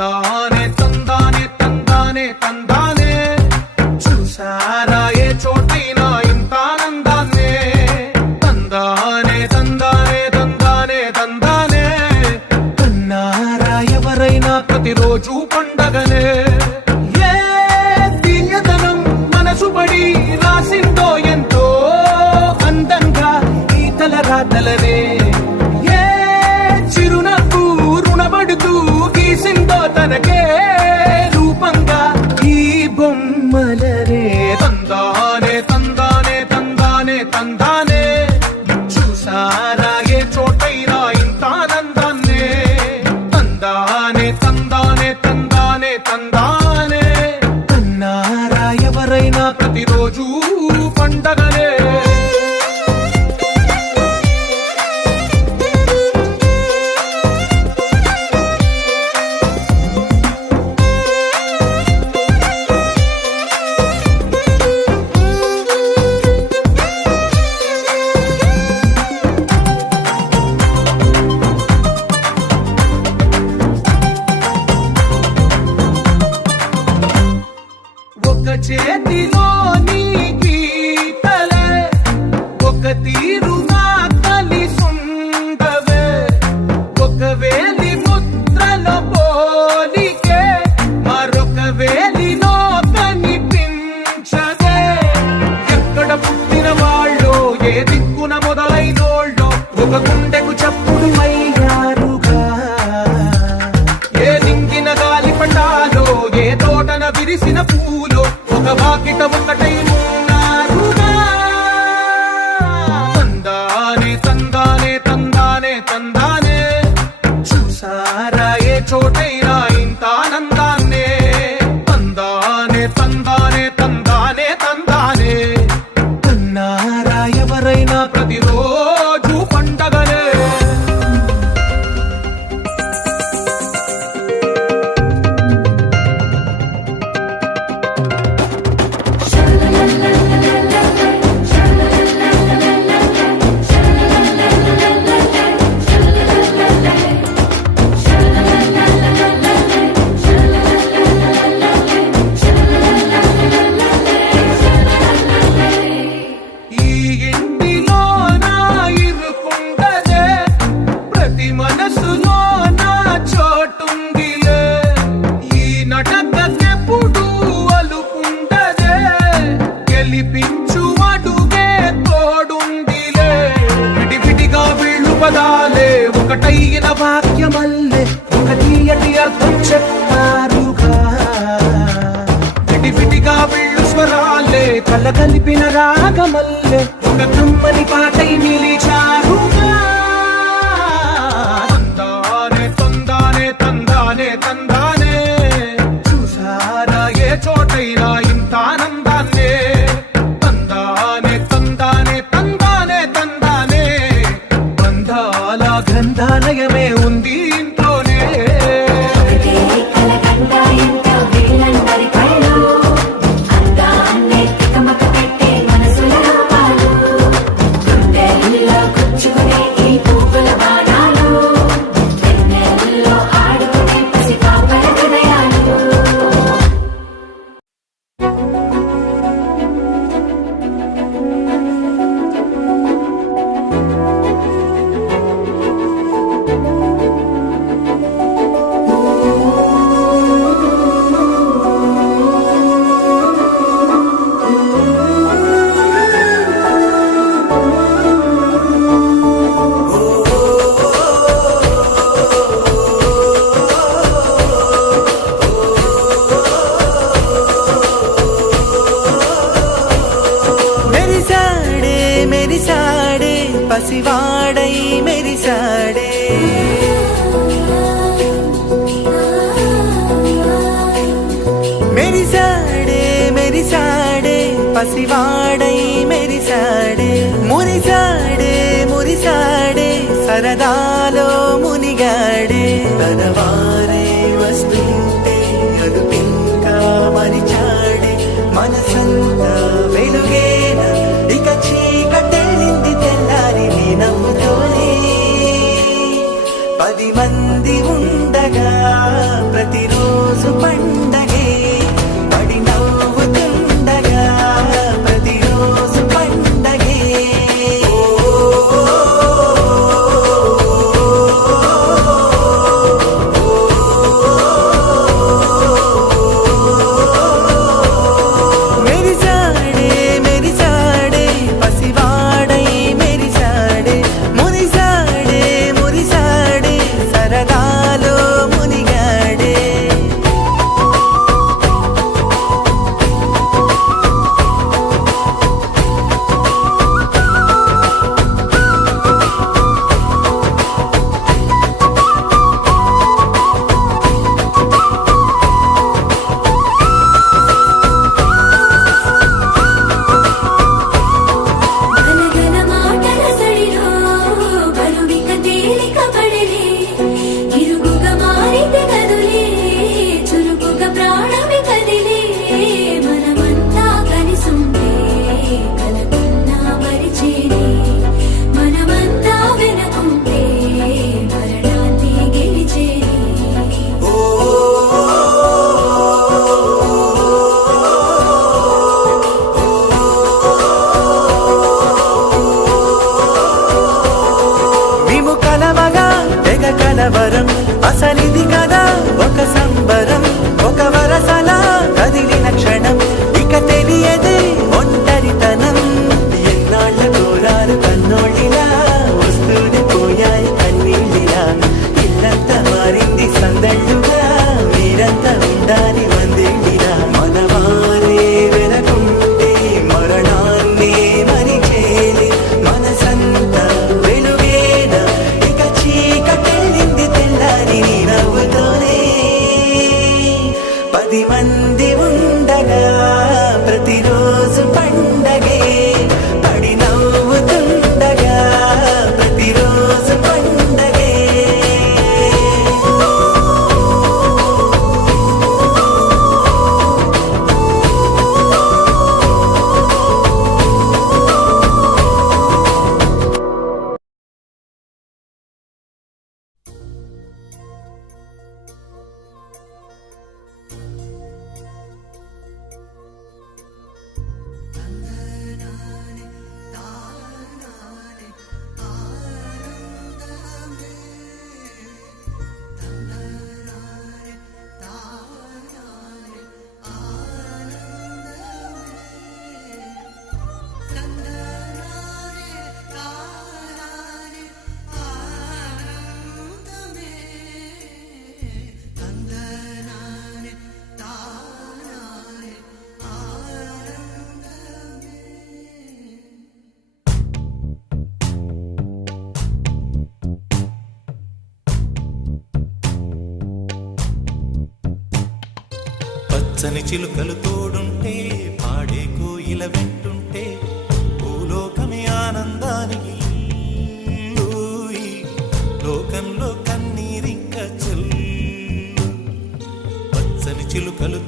తందానే తందానే తందానే తందానే చూసారా ఏ చోటైనా ఇంత ఆనందాన్నే తందానే తందానే తందానే తందానే కన్నారా ఎవరైనా ప్రతిరోజు పండగనే ఏ తీయదనం మనసుబడి రాసిందో ఎంతో అందంగా ఈ తలరాతలనే ఏ చిరునవ్వు రుణపడుతూ గీసిందో తనకే రూపంగా ఈ బొమ్మలనే తందానే తందానే తందానే తందానే చూసారా ఏ చోటైనా ఇంత ఆనందాన్నే తందానే తందానే తందానే తందానే కన్నారా ఎవరైనా ప్రతిరోజు పండగనే ఒక చేతిలో నీ గీతలే ఒక తీరుగా కలిసుండవే ఒక వేలి ముద్రల పోలికే మరొక వేలిలో కనిపించదే ఎక్కడ పుట్టిన వాళ్ళో ఏ దిక్కున మొదలైనోళ్ళో ఒక గుండెకు చప్పుడు అయ్యారుగా ఏ దింగిన గాలి పండాలో ఏ తోటన విరిసిన పూలో ఒక వాకిట ఒకటై ఉన్నారుగా తందానే తందానే తందానే తందానే చూసారా ఏ చోటైనా ఇంత ఆనందాన్నే తందానే తందానే తందానే తందానే కన్నారా ఎవరైనా ప్రతిరోజు పండగనే మనసులో నా చోటుందిలే ఈ నటకెప్పుడు అలుకుండదే గెలిపించు అడుగే తోడుందిలే విడివిడిగా వీళ్ళు పదాలే ఒకటైన వాక్యమల్లే ఒక తీయటి అర్థం చెప్పారుగా విడివిడిగా వీళ్ళు స్వరాలే కలగలిపిన రాగమల్లే ఒక కమ్మని పాటై నిలిచారుగా తందానే చూసారా ఏ చోటైనా ఇంత ఆనందాన్నే తందానే తందానే తందానే తందానే బంధాల గ్రంథాలయమే ఉంది ఇంట్లోనే పసివాడై మెరిసాడే మెరిసాడే మెరిసాడే పసివాడై మెరిసాడే మురిసాడే మురిసాడే సరదాలో మునిగాడే తనవారే వస్తుంటే అదుపింకా మరిచాడే మనసంతా వెలుగేన ఇక చీకటెళ్ళింది తెల్లారి నీ నవ్వుతోనే 10 మంది ఉండ ఉండగా ప్రతిరోజు పండగే పడి నవ్వుతుండగా ప్రతిరోజు పండగే మెరిసాడే మెరిసాడే పసివాడై మెరిసాడే మురిసాడే మురిసాడే సరదాలో మునిగాడే గనగన మాటల సడిలో బలువిక తేలిక పడలే ఇరుగుగా మారితే కదులే చురుకుగా ప్రాణమి కదిలే మనమంతా కలిసుంటే కలకున్నా మరిచేనే మనమంతా వెనకుంటే మరణాన్ని గెలిచేనే మేము కలవగా తెగ కలవరం అసలిది కదా ఒక సంబరం ఒక వరసలా కదిలిన క్షణం ఇక తెలియదే ఒంటరితనం ఎన్నాళ్ళ కోరారు కన్నోళ్ళిలా వస్తూనే పోయాయి కన్నీళ్ళిలా ఇల్లంతా మారింది సందళ్ళుగా మీరంతా ఉండాలి వందేళ్ళిలా మనవారే వెనకుంటే మరణాన్నే మరిచేలే మనసంతా వెలుగేన ఇక చీకటెళ్ళింది తెల్లారి నీ నవ్వుతోనే 10 మంది ఉండగా ప్రతిరోజు పండగే పడి నవ్వుతుండగా ప్రతిరోజు పండగే పచ్చని చిలుకలు తోడుంటే పాడే కోయిల వెంటుంటే భూలోకమే ఆనందానికి ఊయి. లోకంలో కన్నీరింక చెల్లు పచ్చని చిలుకలు